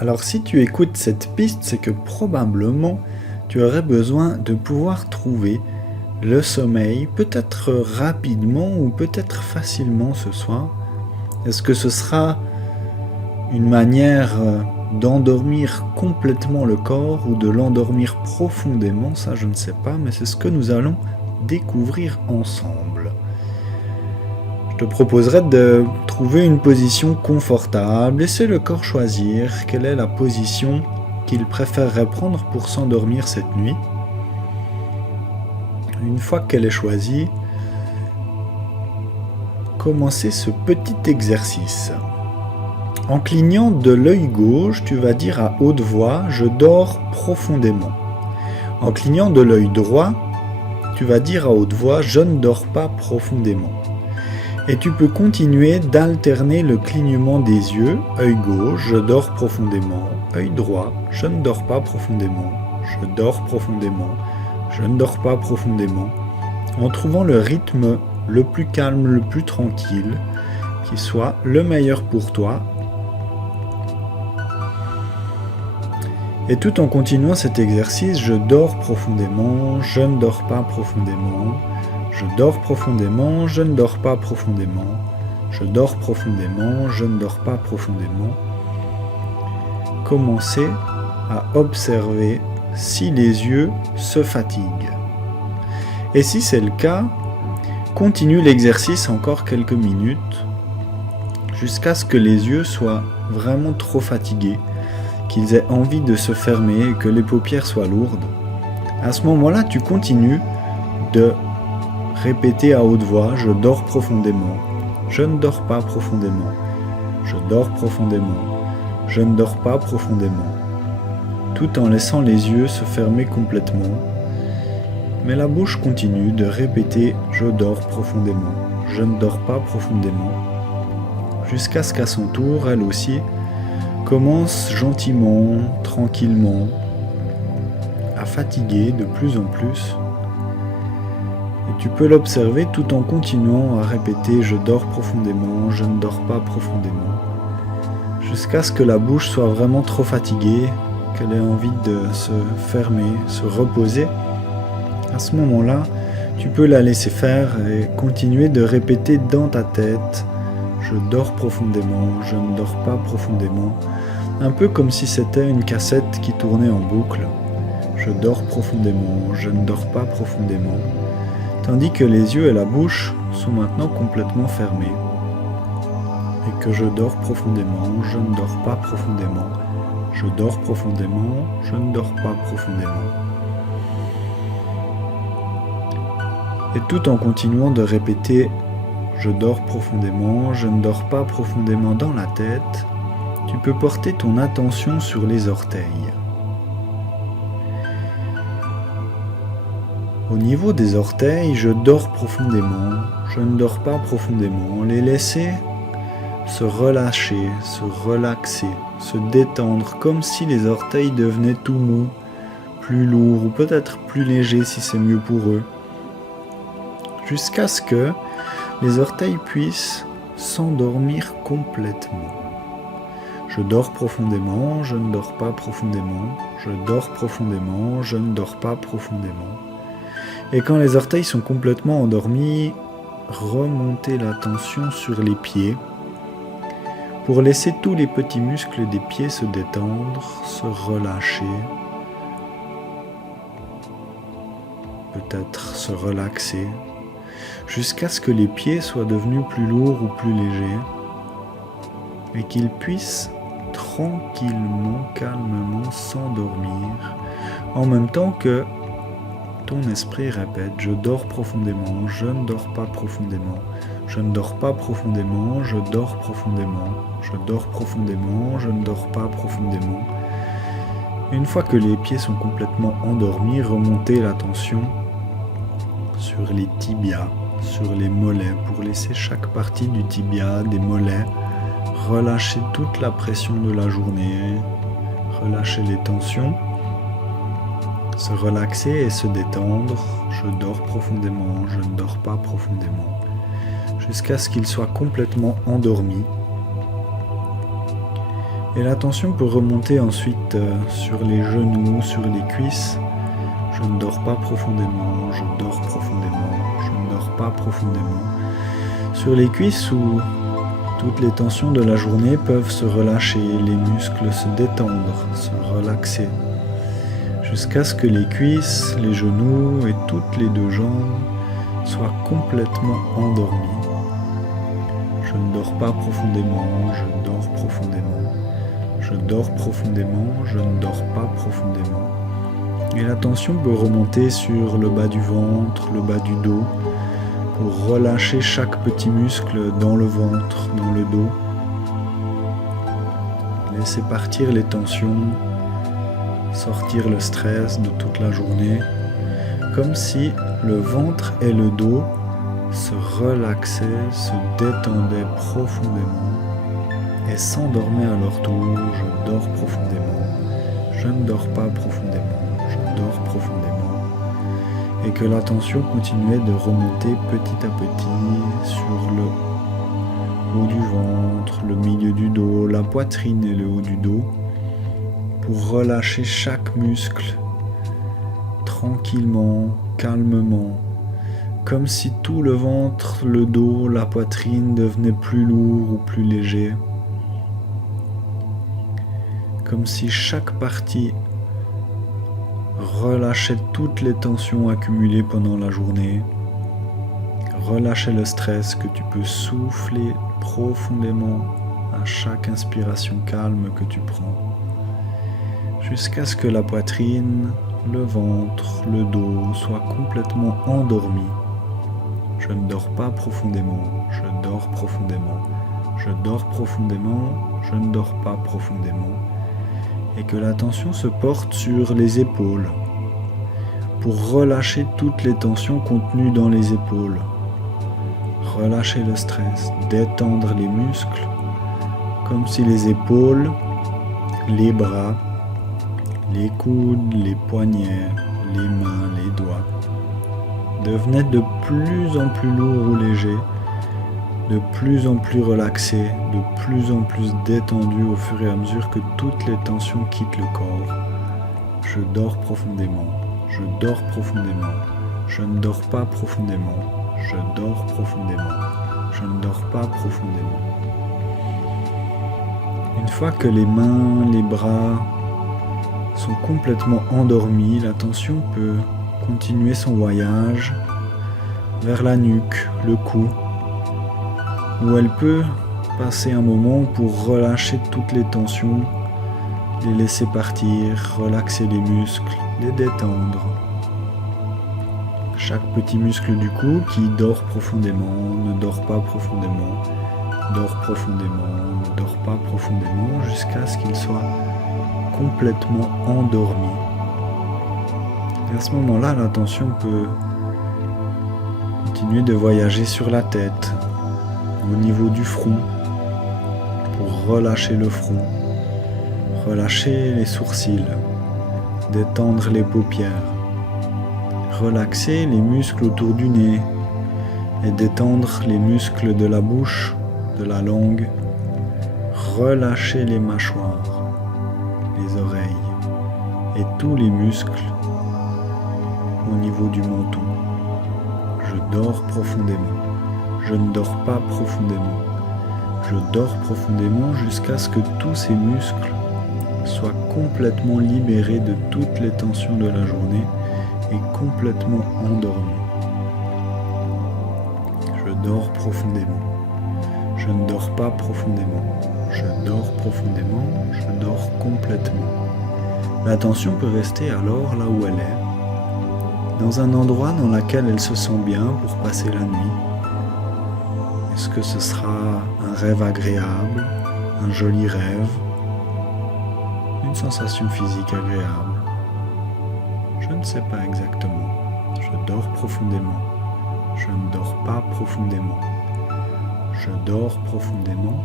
Alors si tu écoutes cette piste, c'est que probablement tu aurais besoin de pouvoir trouver le sommeil, peut-être rapidement ou peut-être facilement ce soir. Est-ce que ce sera une manière d'endormir complètement le corps ou de l'endormir profondément? Ça, je ne sais pas, mais c'est ce que nous allons découvrir ensemble. Je te proposerai de trouver une position confortable. Laissez le corps choisir quelle est la position qu'il préférerait prendre pour s'endormir cette nuit. Une fois qu'elle est choisie, commencez ce petit exercice. En clignant de l'œil gauche, tu vas dire à haute voix « Je dors profondément ». En clignant de l'œil droit, tu vas dire à haute voix « Je ne dors pas profondément ». Et tu peux continuer d'alterner le clignement des yeux, œil gauche, je dors profondément, œil droit, je ne dors pas profondément, je dors profondément, je ne dors pas profondément, en trouvant le rythme le plus calme, le plus tranquille, qui soit le meilleur pour toi. Et tout en continuant cet exercice, je dors profondément, je ne dors pas profondément, je dors profondément, je ne dors pas profondément, je dors profondément, je ne dors pas profondément. Commencez à observer si les yeux se fatiguent. Et si c'est le cas, continue l'exercice encore quelques minutes jusqu'à ce que les yeux soient vraiment trop fatigués, qu'ils aient envie de se fermer et que les paupières soient lourdes. À ce moment-là, tu continues de répétez à haute voix, je dors profondément, je ne dors pas profondément, je dors profondément, je ne dors pas profondément, tout en laissant les yeux se fermer complètement. Mais la bouche continue de répéter je dors profondément, je ne dors pas profondément, jusqu'à ce qu'à son tour, elle aussi, commence gentiment, tranquillement, à fatiguer de plus en plus. Tu peux l'observer tout en continuant à répéter « Je dors profondément, je ne dors pas profondément » jusqu'à ce que la bouche soit vraiment trop fatiguée, qu'elle ait envie de se fermer, se reposer. À ce moment-là, tu peux la laisser faire et continuer de répéter dans ta tête « Je dors profondément, je ne dors pas profondément » un peu comme si c'était une cassette qui tournait en boucle. « Je dors profondément, je ne dors pas profondément » tandis que les yeux et la bouche sont maintenant complètement fermés et que je dors profondément, je ne dors pas profondément, je dors profondément, je ne dors pas profondément. Et tout en continuant de répéter « Je dors profondément, je ne dors pas profondément » dans la tête, tu peux porter ton attention sur les orteils. Au niveau des orteils, je dors profondément, je ne dors pas profondément. Les laisser se relâcher, se relaxer, se détendre, comme si les orteils devenaient tout mous, plus lourds ou peut-être plus légers si c'est mieux pour eux. Jusqu'à ce que les orteils puissent s'endormir complètement. Je dors profondément, je ne dors pas profondément, je dors profondément, je ne dors pas profondément. Et quand les orteils sont complètement endormis, remontez la tension sur les pieds pour laisser tous les petits muscles des pieds se détendre, se relâcher, peut-être se relaxer, jusqu'à ce que les pieds soient devenus plus lourds ou plus légers et qu'ils puissent tranquillement, calmement s'endormir en même temps que ton esprit répète « Je dors profondément, je ne dors pas profondément, je ne dors pas profondément, je dors profondément, je dors profondément, je ne dors pas profondément ». Une fois que les pieds sont complètement endormis, remontez l'attention sur les tibias, sur les mollets, pour laisser chaque partie du tibia, des mollets, relâcher toute la pression de la journée, relâcher les tensions. Se relaxer et se détendre, je dors profondément, je ne dors pas profondément, jusqu'à ce qu'il soit complètement endormi. Et l'attention peut remonter ensuite sur les genoux, sur les cuisses. Je ne dors pas profondément, je dors profondément, je ne dors pas profondément. Sur les cuisses où toutes les tensions de la journée peuvent se relâcher, les muscles se détendre, se relaxer, jusqu'à ce que les cuisses, les genoux et toutes les deux jambes soient complètement endormies. Je ne dors pas profondément, je dors profondément. Je dors profondément, je ne dors pas profondément. Et l'attention peut remonter sur le bas du ventre, le bas du dos, pour relâcher chaque petit muscle dans le ventre, dans le dos. Laisser partir les tensions, sortir le stress de toute la journée, comme si le ventre et le dos se relaxaient, se détendaient profondément et s'endormaient à leur tour. Je dors profondément, je ne dors pas profondément, je dors profondément, et que l'attention continuait de remonter petit à petit sur le haut du ventre, le milieu du dos, la poitrine et le haut du dos, pour relâcher chaque muscle tranquillement, calmement, comme si tout le ventre, le dos, la poitrine devenait plus lourd ou plus léger. Comme si chaque partie relâchait toutes les tensions accumulées pendant la journée, relâchait le stress que tu peux souffler profondément à chaque inspiration calme que tu prends, jusqu'à ce que la poitrine, le ventre, le dos soient complètement endormis. Je ne dors pas profondément, je dors profondément, je dors profondément, je ne dors pas profondément. Et que l'attention se porte sur les épaules pour relâcher toutes les tensions contenues dans les épaules. Relâcher le stress, détendre les muscles, comme si les épaules, les bras, les coudes, les poignets, les mains, les doigts devenaient de plus en plus lourds ou légers, de plus en plus relaxés, de plus en plus détendus au fur et à mesure que toutes les tensions quittent le corps. Je dors profondément, je dors profondément, je ne dors pas profondément, je dors profondément, je ne dors pas profondément. Une fois que les mains, les bras sont complètement endormis, l'attention peut continuer son voyage vers la nuque, le cou, où elle peut passer un moment pour relâcher toutes les tensions, les laisser partir, relaxer les muscles, les détendre. Chaque petit muscle du cou qui dort profondément, ne dort pas profondément, dort profondément, ne dort pas profondément, jusqu'à ce qu'il soit complètement endormi. Et à ce moment-là, l'attention peut continuer de voyager sur la tête, au niveau du front, pour relâcher le front, relâcher les sourcils, détendre les paupières, relaxer les muscles autour du nez et détendre les muscles de la bouche, de la langue, relâcher les mâchoires, les oreilles et tous les muscles au niveau du menton. Je dors profondément. Je ne dors pas profondément. Je dors profondément jusqu'à ce que tous ces muscles soient complètement libérés de toutes les tensions de la journée et complètement endormis. Je dors profondément. Je ne dors pas profondément. Je dors profondément. Je dors complètement. L'attention peut rester alors là où elle est, dans un endroit dans lequel elle se sent bien pour passer la nuit. Est-ce que ce sera un rêve agréable, un joli rêve, une sensation physique agréable? Je ne sais pas exactement. Je dors profondément. Je ne dors pas profondément. Je dors profondément.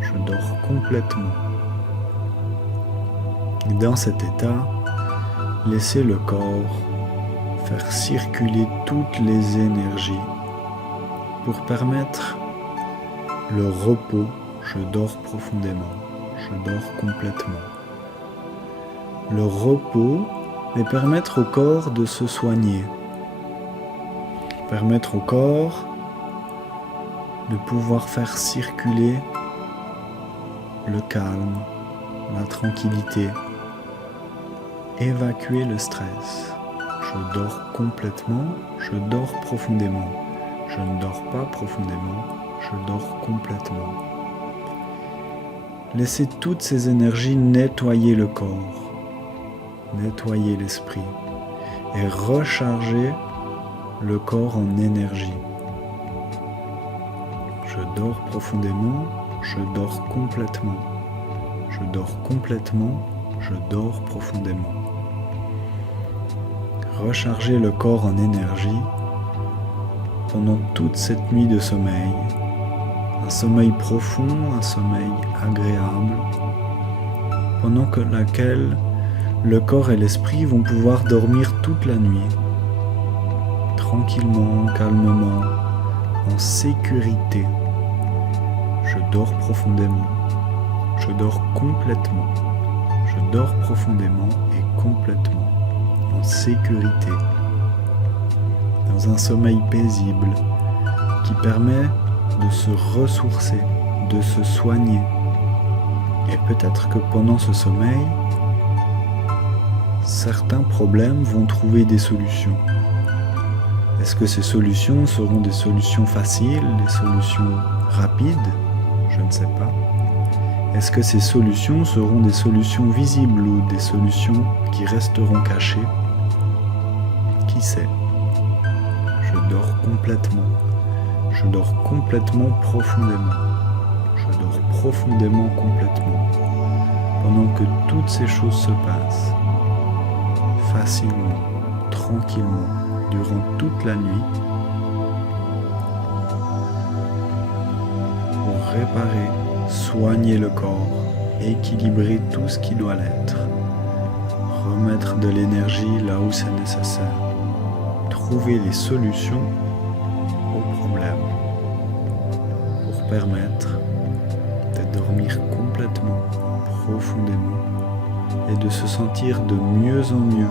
Je dors complètement. Et dans cet état, laissez le corps faire circuler toutes les énergies pour permettre le repos. Je dors profondément, je dors complètement. Le repos est permettre au corps de se soigner, permettre au corps de pouvoir faire circuler le calme, la tranquillité, évacuer le stress. Je dors complètement, je dors profondément. Je ne dors pas profondément, je dors complètement. Laissez toutes ces énergies nettoyer le corps, nettoyer l'esprit et recharger le corps en énergie. Je dors profondément, je dors complètement. Je dors complètement, je dors profondément. Rechargez le corps en énergie pendant toute cette nuit de sommeil. Un sommeil profond, un sommeil agréable, pendant laquelle le corps et l'esprit vont pouvoir dormir toute la nuit, tranquillement, calmement, en sécurité. Je dors profondément, je dors complètement, je dors profondément et complètement, en sécurité, dans un sommeil paisible qui permet de se ressourcer, de se soigner. Et peut-être que pendant ce sommeil, certains problèmes vont trouver des solutions. Est-ce que ces solutions seront des solutions faciles, des solutions rapides? Je ne sais pas. Est-ce que ces solutions seront des solutions visibles ou des solutions qui resteront cachées? Qui sait? Je dors complètement. Je dors complètement profondément. Je dors profondément complètement. Pendant que toutes ces choses se passent, facilement, tranquillement, durant toute la nuit, pour réparer, soigner le corps, équilibrer tout ce qui doit l'être, remettre de l'énergie là où c'est nécessaire, trouver les solutions aux problèmes pour permettre de dormir complètement, profondément et de se sentir de mieux en mieux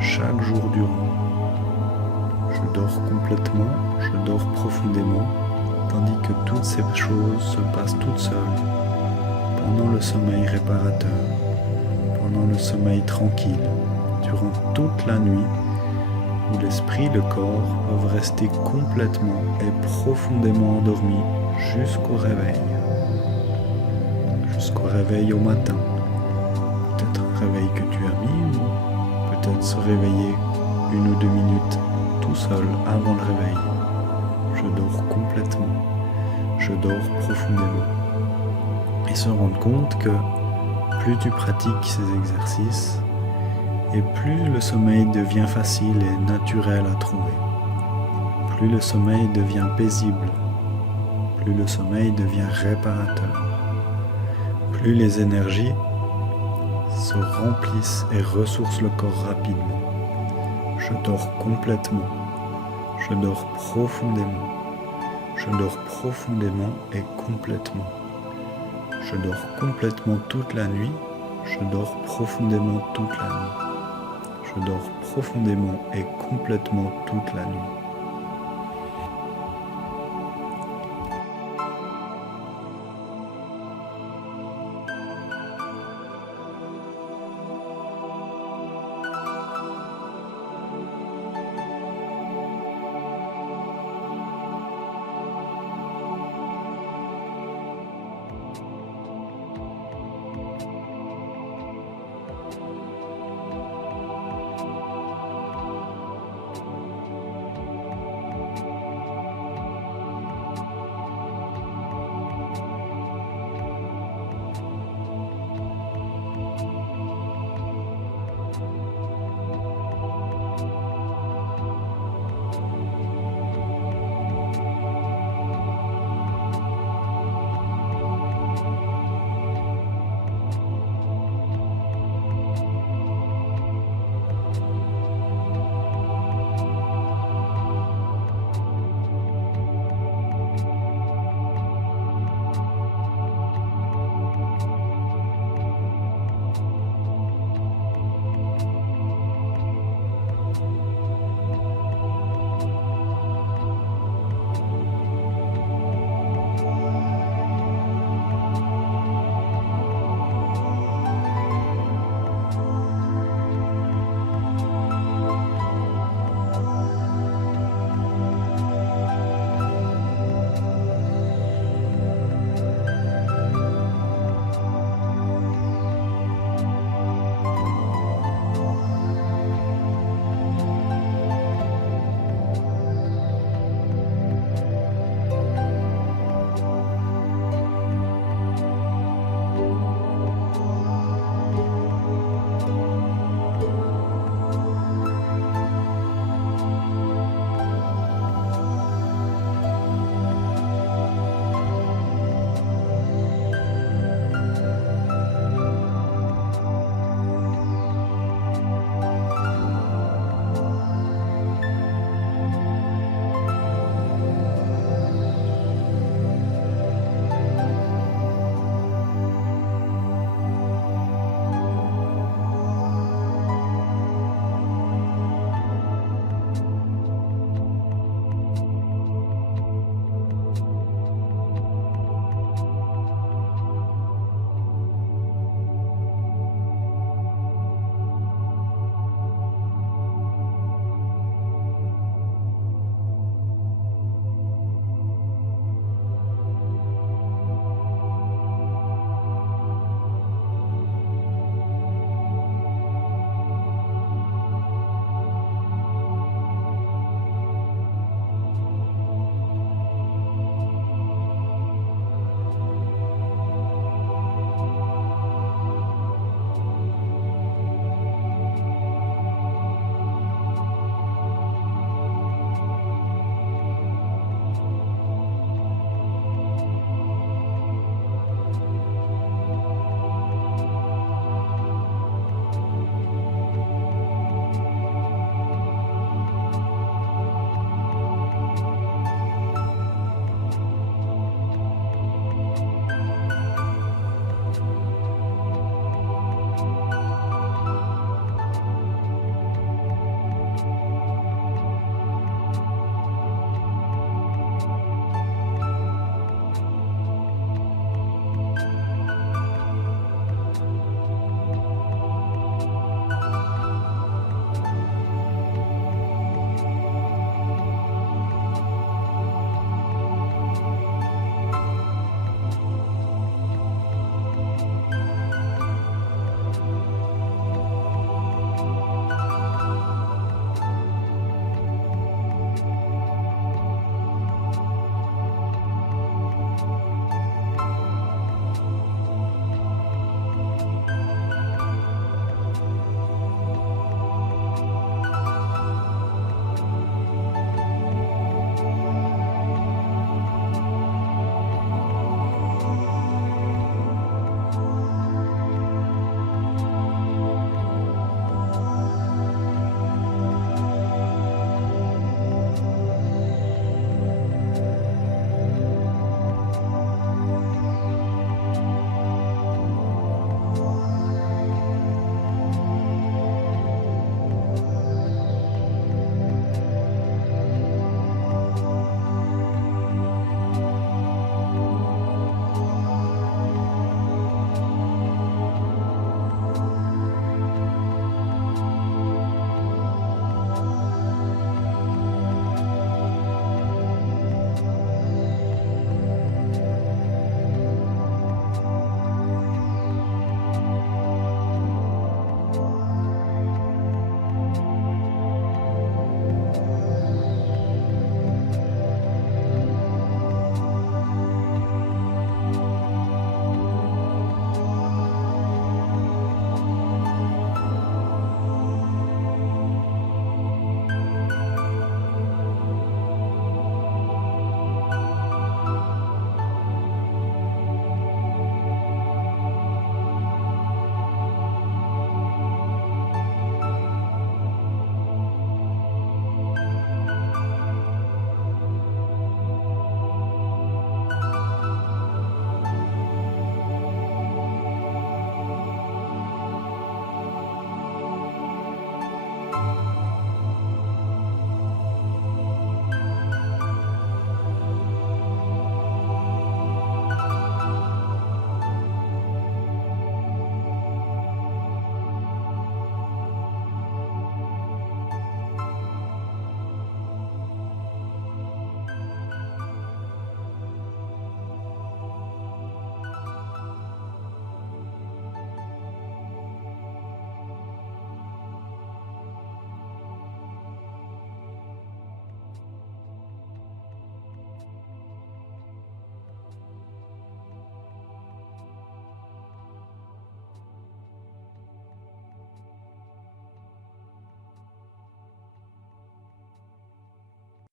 chaque jour durant. Je dors complètement, je dors profondément, tandis que toutes ces choses se passent toutes seules pendant le sommeil réparateur, pendant le sommeil tranquille, durant toute la nuit, où l'esprit et le corps peuvent rester complètement et profondément endormis jusqu'au réveil. Jusqu'au réveil au matin. Peut-être un réveil que tu as mis, ou peut-être se réveiller 1 ou 2 minutes tout seul avant le réveil. Je dors complètement. Je dors profondément. Et se rendre compte que plus tu pratiques ces exercices, et plus le sommeil devient facile et naturel à trouver. Plus le sommeil devient paisible. Plus le sommeil devient réparateur. Plus les énergies se remplissent et ressourcent le corps rapidement. Je dors complètement. Je dors profondément. Je dors profondément et complètement. Je dors complètement toute la nuit. Je dors profondément toute la nuit. Je dors profondément et complètement toute la nuit.